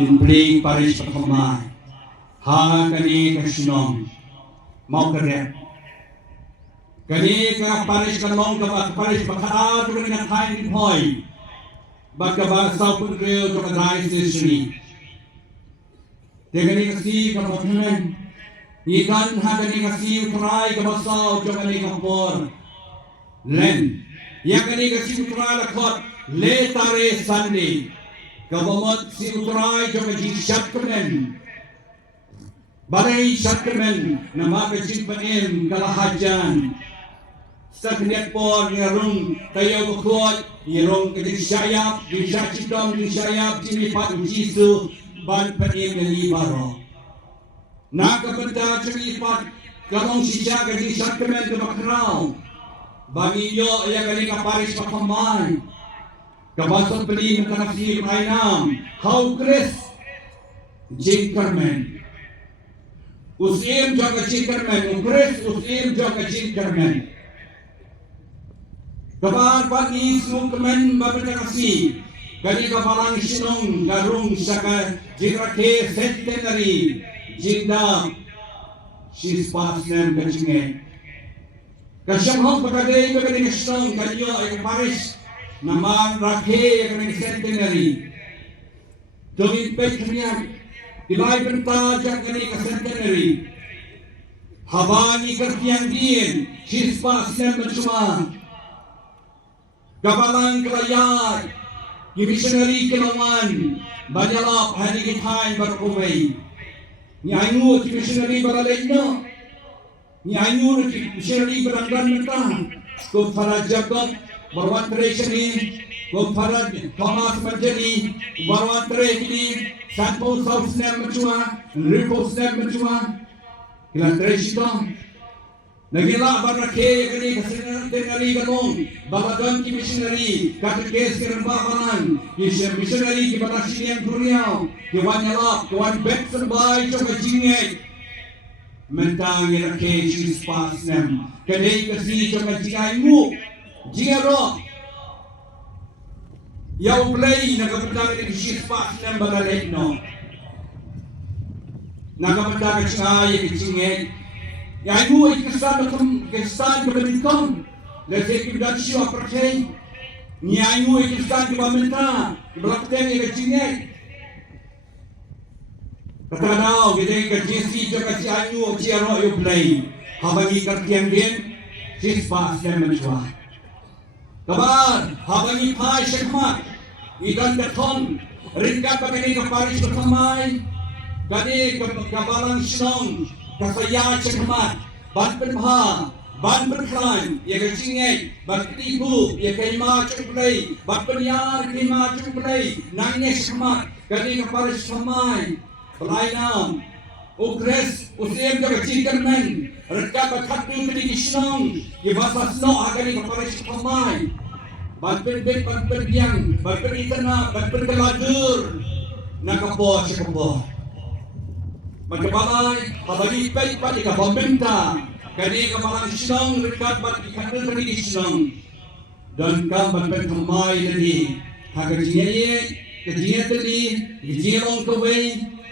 in pling parish pertamai ha kani kasinong mau kerja kani ka parish kanong ka parish bakha tu kani thai ni hoi bakaba sau pun reo to kadai sesri te kani kasi ka potmen ikan ha kani kasi utrai ka basau to kani ka por len ya kani kasi utrai la khot le tare sandi Gabamot si utrai jo kaji syatkemen Barai syatkemen Nama kajin panim kalahajan Sakniat por Nyarung tayo bukot Nyarung kajin syayap Di syacitong di syayap Jini pat jisu Ban panim nali baro Nakapenta cumi pat Kalong sisya kajin syatkemen Kebakrau Bagi yo Ayah kali kaparis pakamay Kabasan peli mengenasi mainam How Chris Jinkerman Usim jaga Jinkerman Chris Usim jaga Jinkerman Kabar pagi Snukman Babetakasi Kali kapalang sinong Garung saka Jikrake Centenary Jinda Shispasnem Kachinge Kasyamhong Pakadei Kakadei Kasyong Kanyo ay Paris Naman rakhe kami centenary. Demi peknya dilai benta jangkani ke centenary. Habani kertian dien sispa sem bercuma. Kapalang kelayar di missionary kelawan banyak hari kitain berkubai. Ni ayu di missionary beraleno. Ni ayu di missionary beranggan mentah. Kau para Jacob Barwan Teresh ni, Gopharad Thomas Manjani, Barwan Teresh ni, Sanpo South Snap Macua, Ripo Snap Macua, Kila Teresh ito. Nagila barakhe kani kasina tenari kanong, babadan ki missionary, katekes ki rambabanan, ki missionary ki batasin yang kuriyaw, ki wanyalap, ki wan betsan bay choka jingay. Mentang rakhe shis pas nem, kadai kasi choka jingay mu. Jingaro Yau play Nagapatag ni Shispas ng Balalet no Nagapatag at siya Ikitsingin Yay mo ikastan Ikastan kabaliton Let's say Kibidat siya Aprakay Yay mo ikastan Kibamenta Kibalakten Ikitsingin Katanaw Gede ikajisi Jaka siya nyo Chiyaro yung play Habang ikartiyan din Shispas ng Manchwa Kabar, habang ipay syakmat, ikan katon, rinkat pagkani kaparis pertamai, kani kabalang sinong, kasaya syakmat, ban penha, ban berklan, ia kecingay, ban ketipu, ia kaima cukuplay, ban penyar kaima cukuplay, nangnya syakmat, kani kaparis pertamai, pelayanam, ukres, usim jaga cikermen, rinkat pagkatu kini sinong, ia bahasa snow agani kaparis pertamai, Banpen bet, banpen biang, banpen itana, banpen keladur, nakapo siya kapo. Magkabalay, habagi pet pati ka pambenta, kani ka parang sinong, rikat bat ikanil kani di sinong. Dan ka banpen kamay nadi, ha kajinyaye, kajinyak tadi, kajinyak kaway,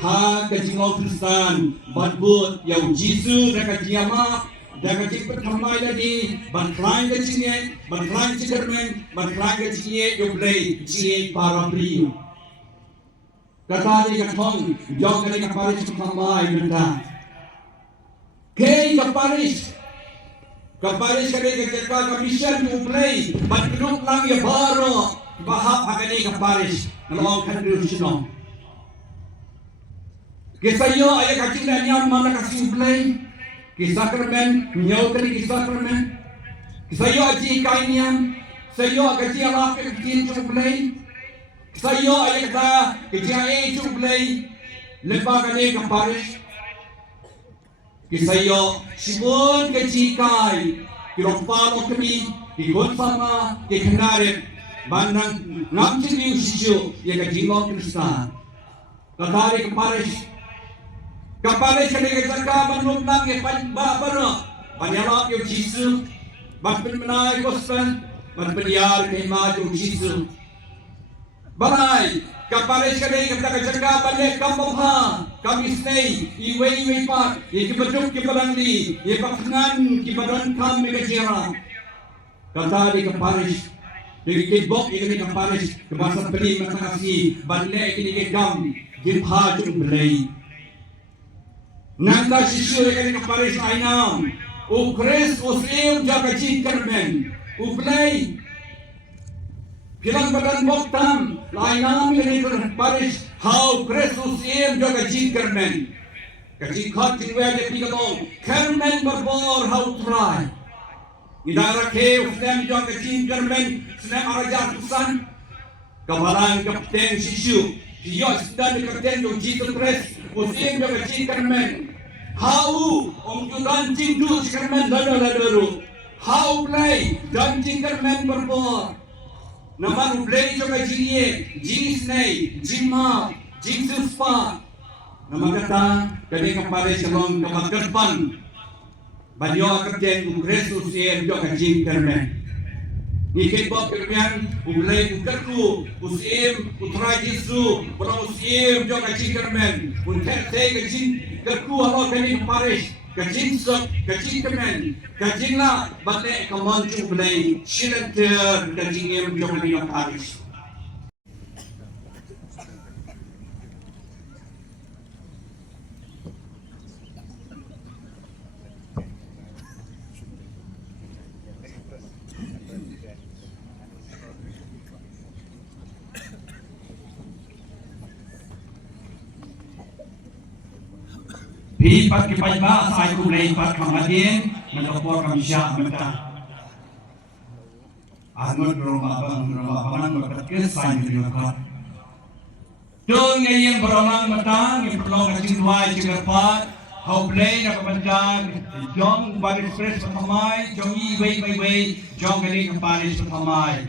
ha kajinyak Kristan, banbut, yaw Jisu, nakajiyama, Daga jipet kamay tadi, bangklang ke sini, bangklang cikermen, bangklang ke sini, yoblay, sini para priu. Kata di katong, jauh dari kaparis kamay benda. Kay kaparis kali keceka kamisyan yoblay, bangkluk lang ya baro, bahap hakani kaparis, nalawang kandu sino. Kesayo ayah kacing dan yang mana kasih yoblay. Kisakramen, nyaw kani kisakramen. Kisayo aji kainyan, sayo agaji alap kajin chublay. Kisayo ayakta kajai chublay. Lepa kani kaparis. Kisayo sibun kaji kai. Kirokpalo kami, kikon sama, kikanarit. Bandang ngamcin liu sisyo, yakajingong Kristan. Katari kaparis. Kapalay sa nagkasaka manlong lang ipababaro. Panyalap yung Jisu. Bakpin manay kostan. Manpanyar kay Mad yung Jisu. Balay. Kapares kami kata kerja balik kampungha kami stay iway pa ikibaduk kibarangli ipakngan kibaran kami kecira kata di kapares ikibok ikini kapares kebasa beli matangasi balik ikini kegam gimha jung belai nangka sisyo ikini kapares ainam ukres usim jaga jingkermen ublay Bilang badan boktam, lainam ini Paris, how Kristus im juga jingkermen. Kajingkat tinggal di pigatong, kermen berbor how try. Idara ke usnem juga jingkermen, usnem araja tusan. Kawalan kapten sisu, dia sedang kapten yang jitu Kris, usim juga jingkermen. How judan jingdu jingkermen dadu. How play dan jingkermen berbor. Naman ublay juga jingye, jingnay, jingma, jingsuspa. Naman kata kami kembali selong kemagerpan. Banyo kerjen Kristus yang juga jingkermen. Ikut bab kermian ublay ukerku, usim utra Yesu, pura usim juga jingkermen. Untuk saya jingkerku Allah kami kembali. Kajing sok, kajing kemen, kajing la, balik kemancu belai, silantir kajing yang jangan diok habis. Pipat kipai ba sai ku lei pat kamadin menopor kamsya menta anut rumah bangan berkat sai di lokal dong yang beromang meta yang perlu kacing tuai cepat hau play nak kepanjang jong bagi express pertamai jong i wei jong kali kembali pertamai